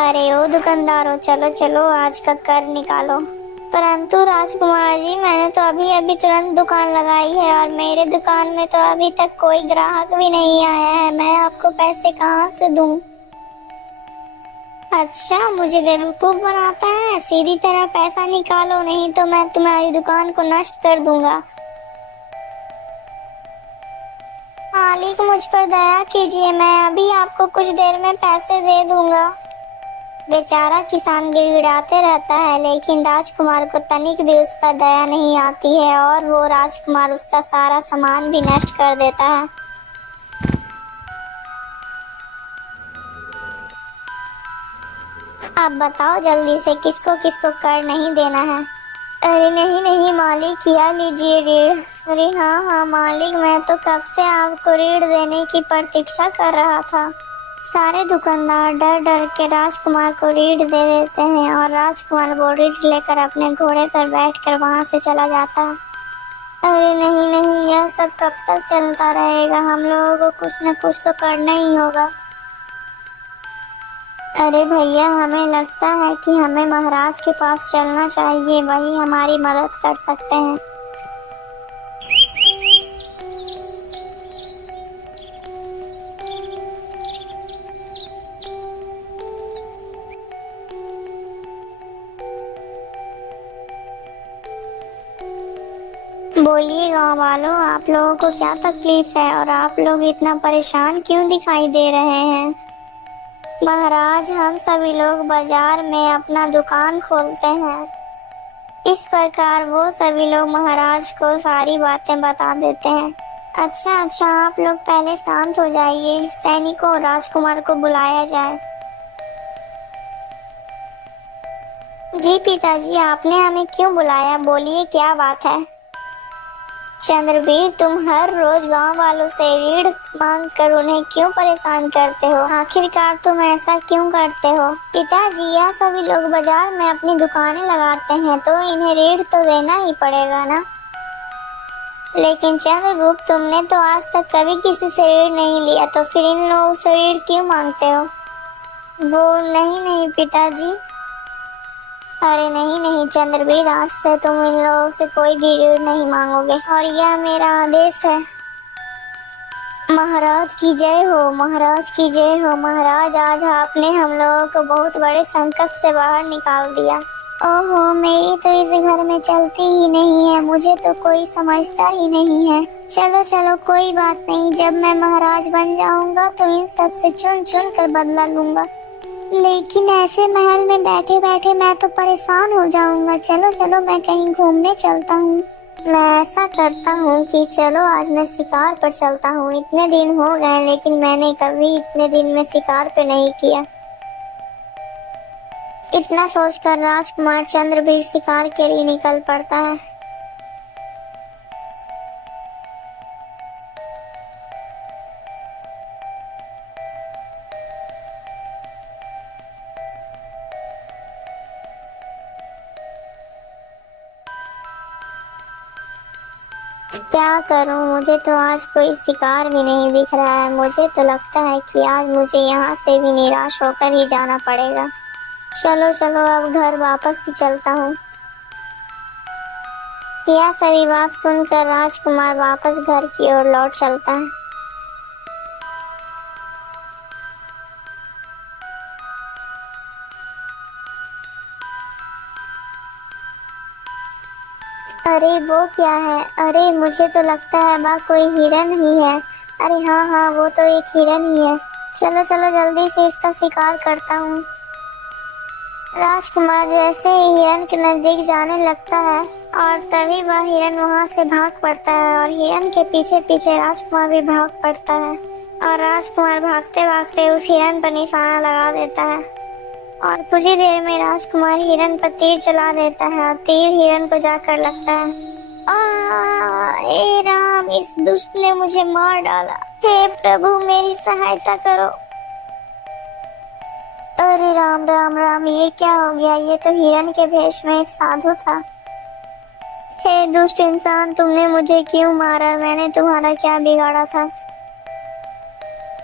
अरे ओ दुकानदारो, चलो चलो आज का कर निकालो। परंतु राजकुमार जी, मैंने तो अभी अभी तुरंत दुकान लगाई है और मेरे दुकान में तो अभी तक कोई ग्राहक भी नहीं आया है। मैं आपको पैसे कहाँ से दूं? अच्छा, मुझे बेवकूफ बनाता है? सीधी तरह पैसा निकालो, नहीं तो मैं तुम्हारी दुकान को नष्ट कर दूंगा। मालिक, मुझ पर दया कीजिए, मैं अभी आपको कुछ देर में पैसे दे दूंगा। बेचारा किसान गिड़गिड़ाते रहता है, लेकिन राजकुमार को तनिक भी उस पर दया नहीं आती है और वो राजकुमार उसका सारा सामान भी नष्ट कर देता है। आप बताओ जल्दी से, किसको किसको कर नहीं देना है? अरे नहीं नहीं मालिक, किया लीजिए ऋण। अरे हाँ हाँ मालिक, मैं तो कब से आपको ऋण देने की प्रतीक्षा कर रहा था। सारे दुकानदार डर डर के राजकुमार को ऋण दे देते हैं और राजकुमार वो ऋण लेकर अपने घोड़े पर बैठकर वहां से चला जाता है। अरे नहीं नहीं, यह सब कब तक चलता रहेगा? हम लोगों को कुछ न कुछ तो करना ही होगा। अरे भैया, हमें लगता है कि हमें महाराज के पास चलना चाहिए, वही हमारी मदद कर सकते हैं। बोलिए गांव वालों, आप लोगों को क्या तकलीफ है और आप लोग इतना परेशान क्यों दिखाई दे रहे हैं? महाराज, हम सभी लोग बाजार में अपना दुकान खोलते हैं। इस प्रकार वो सभी लोग महाराज को सारी बातें बता देते हैं। अच्छा अच्छा, आप लोग पहले शांत हो जाइए। सैनिकों, राजकुमार को बुलाया जाए। जी पिताजी, आपने हमें क्यों बुलाया? बोलिए, क्या बात है? चंद्रवीर, तुम हर रोज गांव वालों से ऋण मांग कर उन्हें क्यों परेशान करते हो? आखिरकार तुम ऐसा क्यों करते हो? पिताजी, यह सभी लोग बाजार में अपनी दुकानें लगाते हैं तो इन्हें ऋण तो देना ही पड़ेगा ना। लेकिन चंद्रगुप्त, तुमने तो आज तक कभी किसी से ऋण नहीं लिया, तो फिर इन लोगों से ऋण क्यों मांगते हो? वो नहीं नहीं पिताजी। अरे नहीं नहीं चंद्रवीर, आज से तुम इन लोगों से कोई भी ऋण नहीं मांगोगे और यह मेरा आदेश है। महाराज की जय हो, महाराज की जय हो। महाराज, आज आपने हम लोगों को बहुत बड़े संकट से बाहर निकाल दिया। ओहो, मेरी तो इस घर में चलती ही नहीं है, मुझे तो कोई समझता ही नहीं है। चलो चलो, कोई बात नहीं, जब मैं महाराज बन जाऊंगा तो इन सब से चुन चुन कर बदला लूंगा। लेकिन ऐसे महल में बैठे बैठे मैं तो परेशान हो जाऊंगा। चलो चलो, मैं कहीं घूमने चलता हूँ। मैं ऐसा करता हूँ कि चलो आज मैं शिकार पर चलता हूँ। इतने दिन हो गए लेकिन मैंने कभी इतने दिन में शिकार पे नहीं किया। इतना सोचकर राजकुमार चंद्रवीर शिकार के लिए निकल पड़ता है। क्या करूं, मुझे तो आज कोई शिकार भी नहीं दिख रहा है। मुझे तो लगता है कि आज मुझे यहाँ से भी निराश होकर ही जाना पड़ेगा। चलो चलो, अब घर वापस ही चलता हूँ। यह सभी बात सुनकर राजकुमार वापस घर की ओर लौट चलता है। अरे वो क्या है? अरे मुझे तो लगता है वह कोई हिरन ही है। अरे हाँ हाँ, वो तो एक हिरन ही है। चलो चलो, जल्दी से इसका शिकार करता हूँ। राजकुमार जैसे ही हिरन के नजदीक जाने लगता है और तभी वह हिरन वहां से भाग पड़ता है और हिरन के पीछे पीछे राजकुमार भी भाग पड़ता है और राजकुमार भागते भागते उस हिरन पर निशाना लगा देता है और कुछ ही देर में राजकुमार हिरन पर तीर चला देता है और तीर हिरन को जाकर लगता है। ए राम, इस दुष्ट ने मुझे मार डाला। हे प्रभु, मेरी सहायता करो। अरे राम राम राम, ये क्या हो गया? ये तो हिरन के भेष में एक साधु था। हे दुष्ट इंसान, तुमने मुझे क्यों मारा? मैंने तुम्हारा क्या बिगाड़ा था?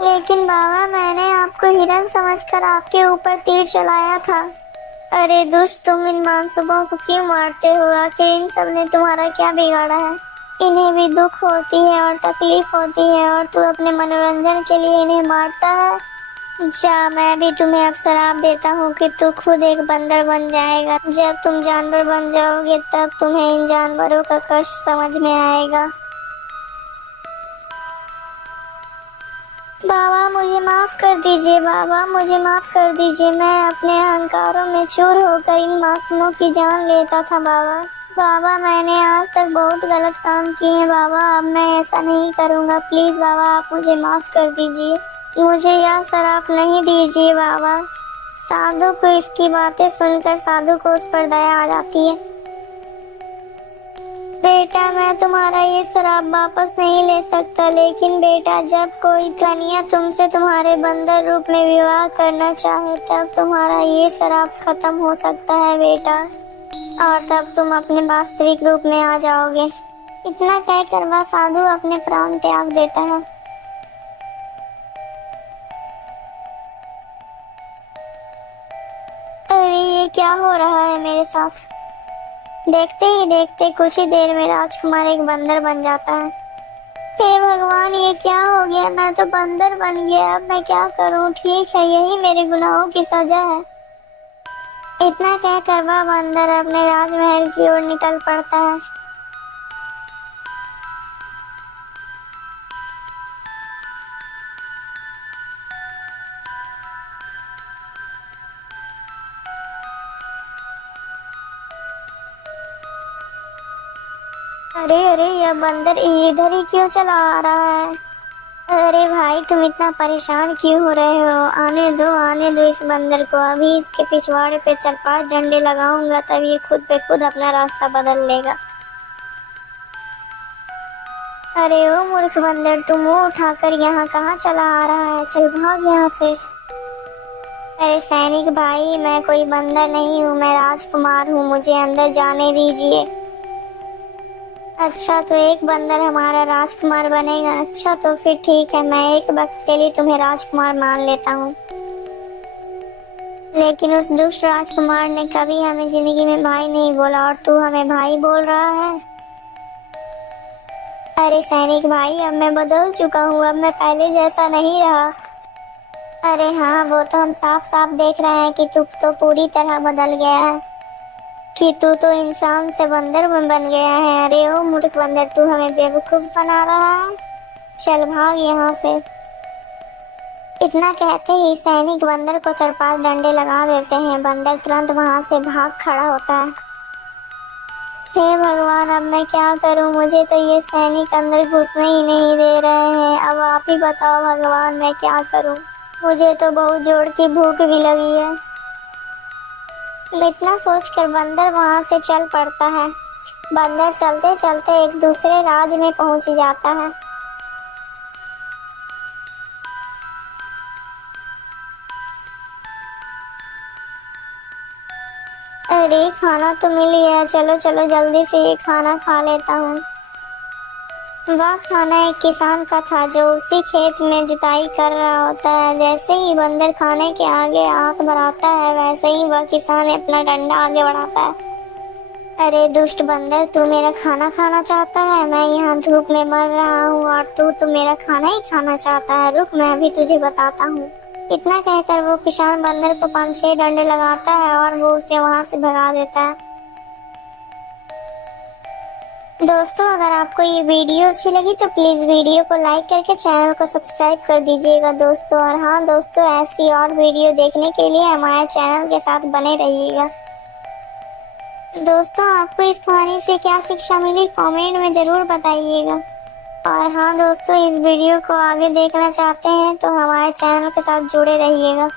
लेकिन बाबा मैंने आपको हिरन समझकर आपके ऊपर तीर चलाया था। अरे दुष्ट, तुम इन मानसूबों को क्यों मारते हो? आखिर इन सब ने तुम्हारा क्या बिगाड़ा है? इन्हें भी दुख होती है और तकलीफ होती है और तू अपने मनोरंजन के लिए इन्हें मारता है। जा, मैं भी तुम्हें अब श्राप देता हूँ कि तू खुद एक बंदर बन जाएगा। जब तुम जानवर बन जाओगे तब तुम्हें इन जानवरों का कष्ट समझ में आएगा। बाबा मुझे माफ कर दीजिए, बाबा मुझे माफ कर दीजिए। मैं अपने अहंकारों में चूर होकर इन मासूमों की जान लेता था बाबा। बाबा मैंने आज तक बहुत गलत काम किए हैं बाबा, अब मैं ऐसा नहीं करूँगा। प्लीज़ बाबा आप मुझे माफ कर दीजिए, मुझे यह श्राप नहीं दीजिए बाबा। साधु को इसकी बातें सुनकर साधु को उस पर दया आ जाती है। बेटा मैं तुम्हारा ये श्राप वापस नहीं ले सकता, लेकिन बेटा जब कोई कन्या तुमसे तुम्हारे बंदर रूप में विवाह करना चाहे तब तुम्हारा ये श्राप खत्म हो सकता है बेटा, और तब तुम अपने वास्तविक रूप में आ जाओगे। इतना कहकर वह साधु अपने प्राण त्याग देता है। अरे ये क्या हो रहा है मेरे साथ? देखते ही देखते कुछ ही देर में राजकुमार एक बंदर बन जाता है। हे भगवान, ये क्या हो गया? मैं तो बंदर बन गया, अब मैं क्या करूं? ठीक है, यही मेरे गुनाहों की सजा है। इतना कहकर वह बंदर अपने राजमहल की ओर निकल पड़ता है। अरे अरे, यह बंदर इधर ही क्यों चला आ रहा है? अरे भाई, तुम इतना परेशान क्यों हो रहे हो? आने दो इस बंदर को। अभी इसके पिछवाड़े पे 4-5 डंडे लगाऊंगा, तब ये खुद पे खुद अपना रास्ता बदल लेगा। अरे ओ मूर्ख बंदर, तुम मुंह उठाकर यहाँ कहाँ चला आ रहा है? चल भाग यहाँ से। अरे सैनिक भाई, मैं कोई बंदर नहीं हूँ, मैं राजकुमार हूँ, मुझे अंदर जाने दीजिए। अच्छा, तो एक बंदर हमारा राजकुमार बनेगा? अच्छा तो फिर ठीक है, मैं एक वक्त के लिए तुम्हें राजकुमार मान लेता हूँ। लेकिन उस दुष्ट राजकुमार ने कभी हमें जिंदगी में भाई नहीं बोला और तू हमें भाई बोल रहा है। अरे सैनिक भाई, अब मैं बदल चुका हूँ, अब मैं पहले जैसा नहीं रहा। अरे हाँ, वो तो हम साफ साफ देख रहे हैं कि तू तो पूरी तरह बदल गया है, कि तू तो इंसान से बंदर बन गया है। अरे ओ मूर्ख बंदर, तू हमें बेवकूफ बना रहा है, चल भाग यहाँ से। इतना कहते ही सैनिक बंदर को 4-5 डंडे लगा देते हैं। बंदर तुरंत वहां से भाग खड़ा होता है। हे भगवान, अब मैं क्या करूं? मुझे तो ये सैनिक अंदर घुसने ही नहीं दे रहे हैं। अब आप ही बताओ भगवान, मैं क्या करूं? मुझे तो बहुत जोर की भूख भी लगी है। इतना सोचकर बंदर वहां से चल पड़ता है। बंदर चलते चलते एक दूसरे राज्य में पहुंच जाता है। अरे खाना तो मिल गया, चलो चलो जल्दी से ये खाना खा लेता हूँ। वह खाना एक किसान का था जो उसी खेत में जुताई कर रहा होता है। जैसे ही बंदर खाने के आगे आंख बढ़ाता है, वैसे ही वह किसान अपना डंडा आगे बढ़ाता है। अरे दुष्ट बंदर, तू मेरा खाना खाना चाहता है? मैं यहाँ धूप में मर रहा हूँ और तू मेरा खाना ही खाना चाहता है। रुक, मैं अभी तुझे बताता हूँ। इतना कहकर वो किसान बंदर को 5-6 डंडे लगाता है और वो उसे वहां से भगा देता है। दोस्तों, अगर आपको ये वीडियो अच्छी लगी तो प्लीज़ वीडियो को लाइक करके चैनल को सब्सक्राइब कर दीजिएगा दोस्तों। और हाँ दोस्तों, ऐसी और वीडियो देखने के लिए हमारे चैनल के साथ बने रहिएगा। दोस्तों, आपको इस कहानी से क्या शिक्षा मिली कमेंट में ज़रूर बताइएगा। और हाँ दोस्तों, इस वीडियो को आगे देखना चाहते हैं तो हमारे चैनल के साथ जुड़े रहिएगा।